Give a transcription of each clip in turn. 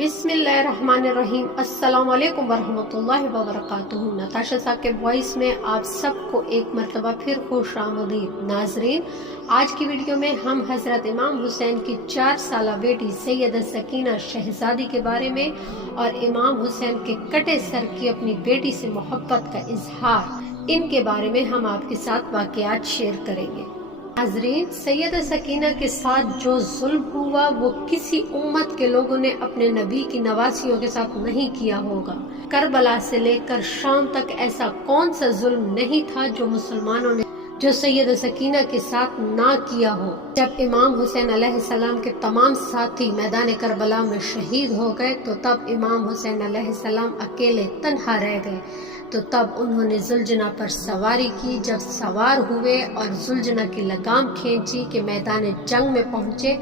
बिस्मिल्लाहिर्रहमानिर्रहीम। अस्सलाम वालेकुम वरहमतुल्लाहि वबरकातुहू। नताशा साहब के वॉइस में आप सबको एक मरतबा फिर खुश आमदीद। नाजरीन, आज की वीडियो में हम हजरत इमाम हुसैन की 4 साला बेटी सैयदा सकीना शहजादी के बारे में और इमाम हुसैन के कटे सर की अपनी बेटी से मोहब्बत का इजहार, इनके बारे में हम आपके साथ वाकयात शेयर करेंगे। नाज़रीन, सैयदा सकीना के साथ जो जुल्म हुआ वो किसी उम्मत के लोगों ने अपने नबी की नवासियों के साथ नहीं किया होगा। करबला से लेकर शाम तक ऐसा कौन सा जुल्म नहीं था जो मुसलमानों ने जो सैयदा सकीना के साथ ना किया हो। जब इमाम हुसैन अलैहिस्सलाम के तमाम साथी मैदान करबला में शहीद हो गए तो तब इमाम हुसैन अलैहिस्सलाम अकेले तन्हा रह गए। तो तब उन्होंने जुलजना पर सवारी की। जब सवार हुए और जुलजना की लगाम खींची कि मैदान जंग में पहुंचे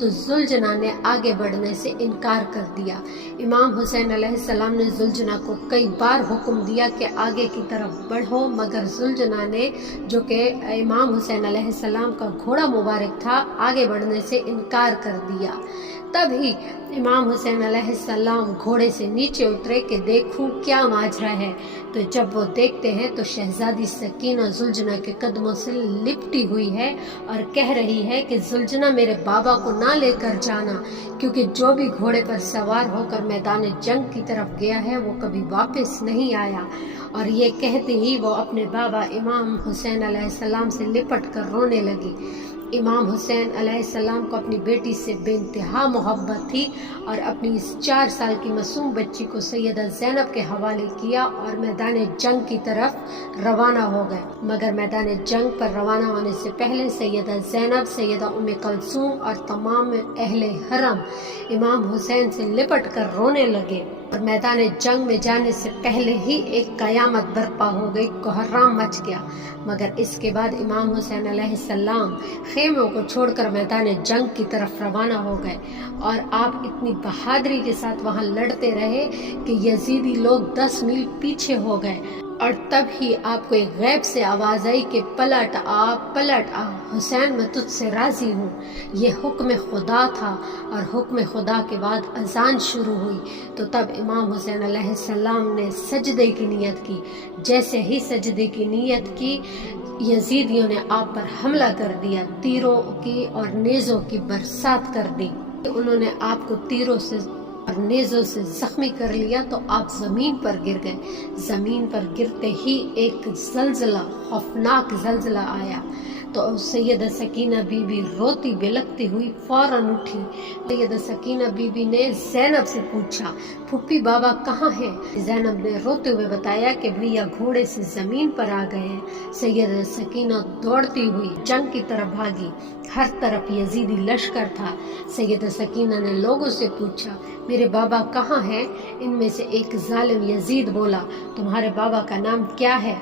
तो जुलजना ने आगे बढ़ने से इनकार कर दिया। इमाम हुसैन अलैहिस्सलाम ने जुलजना को कई बार हुक्म दिया कि आगे की तरफ बढ़ो, मगर जुलजना ने, जो कि इमाम हुसैन अलैहिस्सलाम का घोड़ा मुबारक था, आगे बढ़ने से इनकार कर दिया। तभी इमाम हुसैन अलैहिस्सलाम घोड़े से नीचे उतरे कि देखूं क्या माजरा है। तो जब वो देखते हैं तो शहजादी सकीना जुलजना के कदमों से लिपटी हुई है और कह रही है कि जुलजना, मेरे बाबा को ना लेकर जाना, क्योंकि जो भी घोड़े पर सवार होकर मैदान जंग की तरफ गया है वो कभी वापस नहीं आया। और ये कहते ही वो अपने बाबा इमाम हुसैन अलैहिस्सलाम से लिपट कर रोने लगी। इमाम हुसैन अलैहिस्सलाम को अपनी बेटी से बेइंतहा मोहब्बत थी और अपनी इस 4 साल की मासूम बच्ची को सैयदा ज़ैनब के हवाले किया और मैदान जंग की तरफ रवाना हो गए। मगर मैदान जंग पर रवाना होने से पहले सैयदा ज़ैनब, सैयदा उम्मे कलसूम और तमाम अहले हरम इमाम हुसैन से लिपट कर रोने लगे और मैदान जंग में जाने से पहले ही एक कयामत बर्पा हो गई, कोहराम मच गया। मगर इसके बाद इमाम हुसैन अलैहिस्सलाम खेमों को छोड़कर मैदान जंग की तरफ रवाना हो गए और आप इतनी बहादुरी के साथ वहां लड़ते रहे कि यजीदी लोग 10 मील पीछे हो गए। और तब ही आपको एक गैब से आवाज आई कि पलट आ हुसैन, मैं तुझसे राजी हूँ। ये हुक्म खुदा था और हुक्म खुदा के बाद अजान शुरू हुई। तो तब इमाम हुसैन अलैहिस्सलाम ने सजदे की नियत की। जैसे ही सजदे की नियत की, यजीदियों ने आप पर हमला कर दिया, तीरों की और नेज़ों की बरसात कर दी। उन्होंने आपको तीरों से और नेज़ों से जख्मी कर लिया तो आप जमीन पर गिर गए। जमीन पर गिरते ही एक जलजला, खौफनाक जलजला आया तो सैयदा सकीना बीबी रोती बिलखती हुई फौरन उठी। सैयदा सकीना बीबी ने ज़ैनब से पूछा, फुप्पी बाबा कहाँ हैं? ज़ैनब ने रोते हुए बताया कि भैया घोड़े से जमीन पर आ गए हैं। सैयदा सकीना दौड़ती हुई जंग की तरफ भागी। हर तरफ यजीदी लश्कर था। सैयदा सकीना ने लोगों से पूछा, मेरे बाबा कहाँ हैं? इनमें से एक जालिम यजीद बोला, तुम्हारे बाबा का नाम क्या है?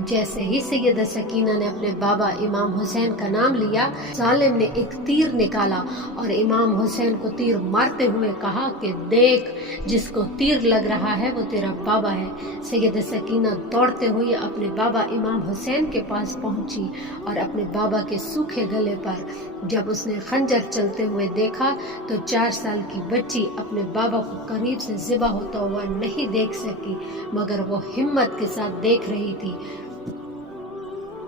जैसे ही सैयदा सकीना ने अपने बाबा इमाम हुसैन का नाम लिया, जालिम ने एक तीर निकाला और इमाम हुसैन को तीर मारते हुए कहा कि देख, जिसको तीर लग रहा है वो तेरा बाबा है। सैयदा सकीना दौड़ते हुए अपने बाबा इमाम हुसैन के पास पहुंची और अपने बाबा के सूखे गले पर जब उसने खंजर चलते हुए देखा तो 4 साल की बच्ची अपने बाबा को करीब से ज़िबा होता हुआ नहीं देख सकी, मगर वो हिम्मत के साथ देख रही थी।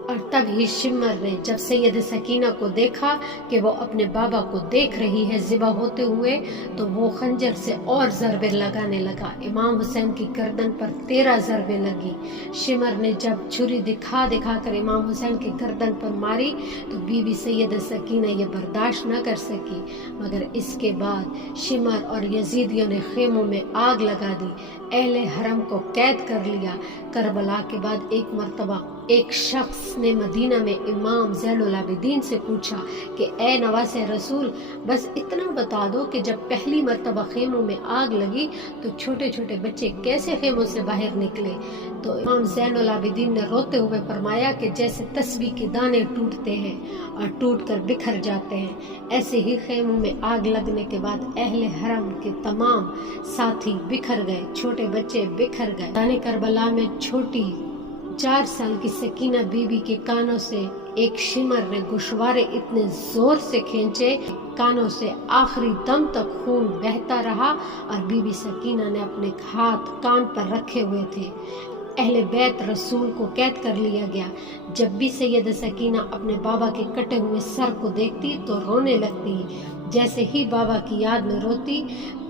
और तभी शिमर ने जब सैयद सकीना को देखा कि वो अपने बाबा को देख रही है ज़िबा होते हुए, तो वो खंजर से और ज़रबे लगाने लगा। इमाम हुसैन की गर्दन पर 13 ज़रबे लगी। शिमर ने जब छुरी दिखा कर इमाम हुसैन की गर्दन पर मारी तो बीबी सैयद सकीना ये बर्दाश्त न कर सकी। मगर इसके बाद शिमर और यजीदियों ने खेमों में आग लगा दी, अहले हरम को कैद कर लिया। करबला के बाद एक मर्तबा एक शख्स ने मदीना में इमाम ज़ैनुल आबिदीन से पूछा कि ए नवासे रसूल, बस इतना बता दो कि जब पहली मर्तबा खेमों में आग लगी तो छोटे छोटे बच्चे कैसे खेमों से बाहर निकले? तो इमाम ज़ैनुल आबिदीन ने रोते हुए फरमाया कि जैसे तस्बीह के दाने टूटते हैं और टूट कर बिखर जाते हैं, ऐसे ही खेमों में आग लगने के बाद अहले हरम के तमाम साथी बिखर गए, छोटे बच्चे बिखर गए। दाने करबला में छोटी 4 साल की सकीना बीबी के कानों से एक शिमर ने गोशवारे इतने जोर से खींचे, कानों से आखिरी दम तक खून बहता रहा और बीबी सकीना ने अपने हाथ कान पर रखे हुए थे। अहले बैत रसूल को कैद कर लिया गया। जब भी सैयद सकीना अपने बाबा के कटे हुए सर को देखती तो रोने लगती। जैसे ही बाबा की याद में रोती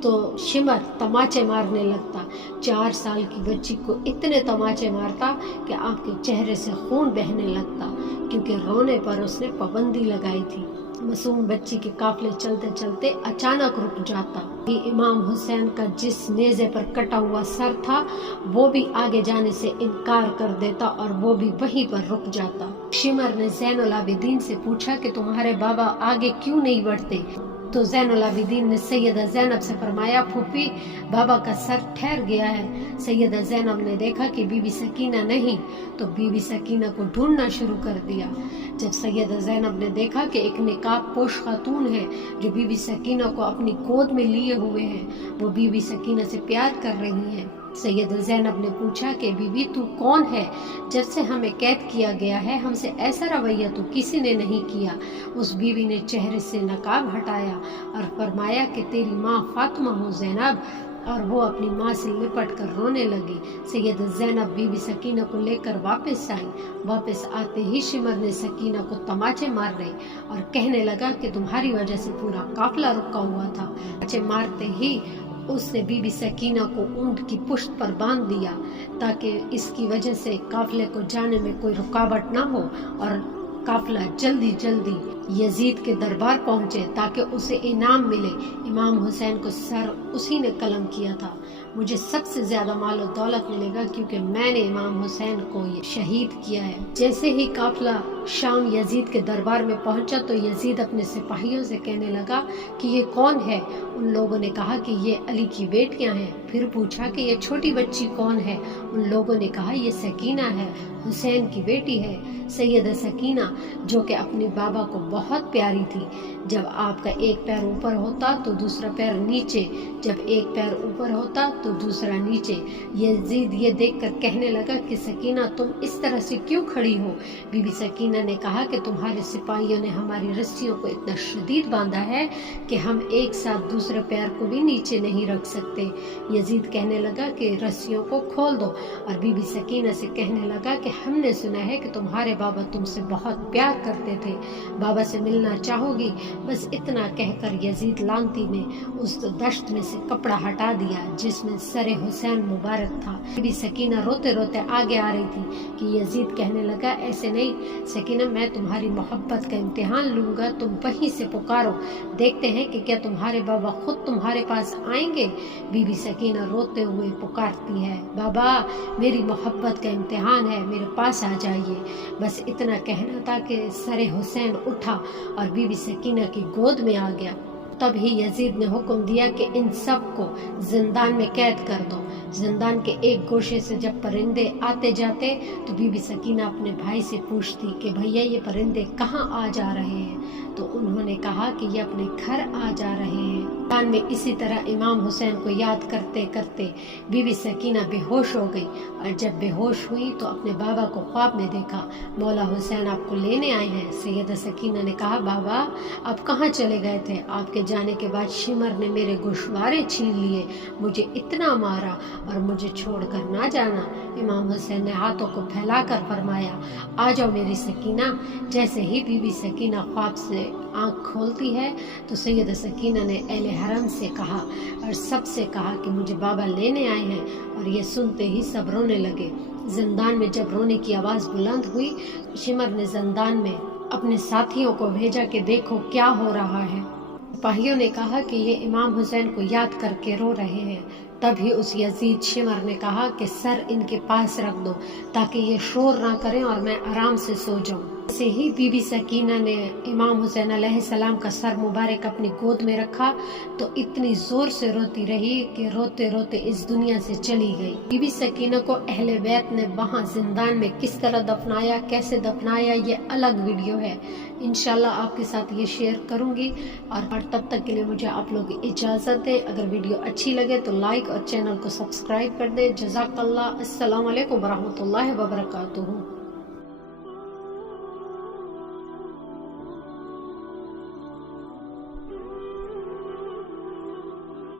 तो शिमर तमाचे मारने लगता। 4 साल की बच्ची को इतने तमाचे मारता कि आपके चेहरे से खून बहने लगता, क्योंकि रोने पर उसने पाबंदी लगाई थी। मासूम बच्ची के काफले चलते चलते अचानक रुक जाता। इमाम हुसैन का जिस नेज़े पर कटा हुआ सर था वो भी आगे जाने से इनकार कर देता और वो भी वहीं पर रुक जाता। शिमर ने ज़ैनुल आबिदीन से पूछा कि तुम्हारे बाबा आगे क्यों नहीं बढ़ते? तो ज़ैनुल आबिदीन ने सैयदा ज़ैनब से फरमाया, फूफी बाबा का सर ठहर गया है। सैयदा ज़ैनब ने देखा कि बीबी सकीना नहीं, तो बीबी सकीना को ढूंढना शुरू कर दिया। जब सैयदा ज़ैनब ने देखा कि एक निकाब पोश खातून है जो बीबी सकीना को अपनी गोद में लिए हुए है, वो बीबी सकीना से प्यार कर रही है, सैयदा ज़ैनब ने पूछा कि बीबी तू कौन है? जब से हमें कैद किया गया है हमसे ऐसा रवैया तो किसी ने नहीं किया। उस बीबी ने चेहरे से नकाब हटाया और फरमाया कि तेरी माँ फातिमा हो ज़ैनब, और वो अपनी माँ से लिपट कर रोने लगी। सैयदा ज़ैनब बीबी सकीना को लेकर वापस आई। वापस आते ही शिमर ने सकीना को तमाचे मार रहे और कहने लगा कि तुम्हारी वजह से पूरा काफिला रुका हुआ था। तमाचे मारते ही उसने बीबी सकीना को ऊंट की पुश्त पर बांध दिया ताकि इसकी वजह से काफिले को जाने में कोई रुकावट ना हो और काफिला जल्दी जल्दी यजीद के दरबार पहुंचे ताकि उसे इनाम मिले। इमाम हुसैन को सर उसी ने कलम किया था। मुझे सबसे ज्यादा माल और दौलत मिलेगा क्योंकि मैंने इमाम हुसैन को ये शहीद किया है। जैसे ही काफिला शाम यजीद के दरबार में पहुंचा तो यजीद अपने सिपाहियों से कहने लगा कि ये कौन है? उन लोगों ने कहा कि ये अली की बेटियां हैं। फिर पूछा कि ये छोटी बच्ची कौन है? उन लोगों ने कहा ये सकीना है, हुसैन की बेटी है। सैयदा सकीना जो कि अपने बाबा को बहुत प्यारी थी। जब आपका एक पैर ऊपर होता तो दूसरा पैर नीचे, जब एक पैर ऊपर होता तो दूसरा नीचे। यजीद ये देखकर कहने लगा कि सकीना तुम इस तरह से क्यों खड़ी हो? बीबी सकीना ने कहा कि तुम्हारे सिपाहियों ने हमारी रस्सियों को इतना शदीद बांधा है कि हम एक साथ दूसरे पैर को भी नीचे नहीं रख सकते। यजीद कहने लगा कि रस्सियों को खोल दो और बीबी सकीना से कहने लगा कि हमने सुना है कि तुम्हारे बाबा तुमसे बहुत प्यार करते थे, बाबा से मिलना चाहोगी? बस इतना कहकर यजीद लांती ने उस दश्त में से कपड़ा हटा दिया जिसमें सरे हुसैन मुबारक था। बीबी सकीना रोते रोते आगे आ रही थी कि यजीद कहने लगा ऐसे नहीं सकीना, मैं तुम्हारी मोहब्बत का इम्तिहान लूंगा, तुम वहीं से पुकारो, देखते हैं कि क्या तुम्हारे बाबा खुद तुम्हारे पास आएंगे। बीबी सकीना रोते हुए पुकारती है, बाबा मेरी मोहब्बत का इम्तिहान है, मेरे पास आ जाइए। बस इतना कहना था कि सरे हुसैन उठा और बीबी सकीना की गोद में आ गया। तभी यजीद ने हुक्म दिया कि इन सब को जिंदान में कैद कर दो। जिंदान के एक गोशे से जब परिंदे आते जाते तो बीबी सकीना अपने भाई से पूछती कि भैया ये परिंदे कहाँ आ जा रहे हैं? तो उन्होंने कहा कि ये अपने घर आ जा रहे हैं। कान में इसी तरह इमाम हुसैन को याद करते करते बीबी सकीना बेहोश हो गई और जब बेहोश हुई तो अपने बाबा को ख्वाब में देखा। मौला हुसैन आपको लेने आए हैं। सैयदा सकीना ने कहा, बाबा आप कहाँ चले गए थे? आपके जाने के बाद शिमर ने मेरे गोशवारे छीन लिए, मुझे इतना मारा और मुझे छोड़कर ना जाना। इमाम हुसैन ने हाथों को फैलाकर फरमाया, आ जाओ मेरी सकीना। जैसे ही बीबी सकीना ख्वाब से आंख खोलती है तो सैयदा सकीना ने अहले हरम से कहा और सबसे कहा कि मुझे बाबा लेने आए हैं, और ये सुनते ही सब रोने लगे। जिंदान में जब रोने की आवाज़ बुलंद हुई, शिमर ने जिंदान में अपने साथियों को भेजा कि देखो क्या हो रहा है। सिपाहियों ने कहा कि ये इमाम हुसैन को याद करके रो रहे हैं। तभी उस यजीद शिमर ने कहा कि सर इनके पास रख दो ताकि ये शोर ना करें और मैं आराम से सो जाऊं। से ही बीबी सकीना ने इमाम हुसैन अलैहिस्सलाम का सर मुबारक अपनी गोद में रखा तो इतनी जोर से रोती रही कि रोते रोते इस दुनिया से चली गई। बीबी सकीना को अहले बैत ने वहाँ जिंदान में किस तरह दफनाया, कैसे दफनाया, ये अलग वीडियो है। इंशाल्लाह आपके साथ ये शेयर करूंगी और तब तक के लिए मुझे आप लोग इजाज़त दें। अगर वीडियो अच्छी लगे तो लाइक और चैनल को सब्सक्राइब कर दें। जज़ाकल्लाह। अस्सलाम वालेकुम वरहमतुल्लाहि वबरकातुहू।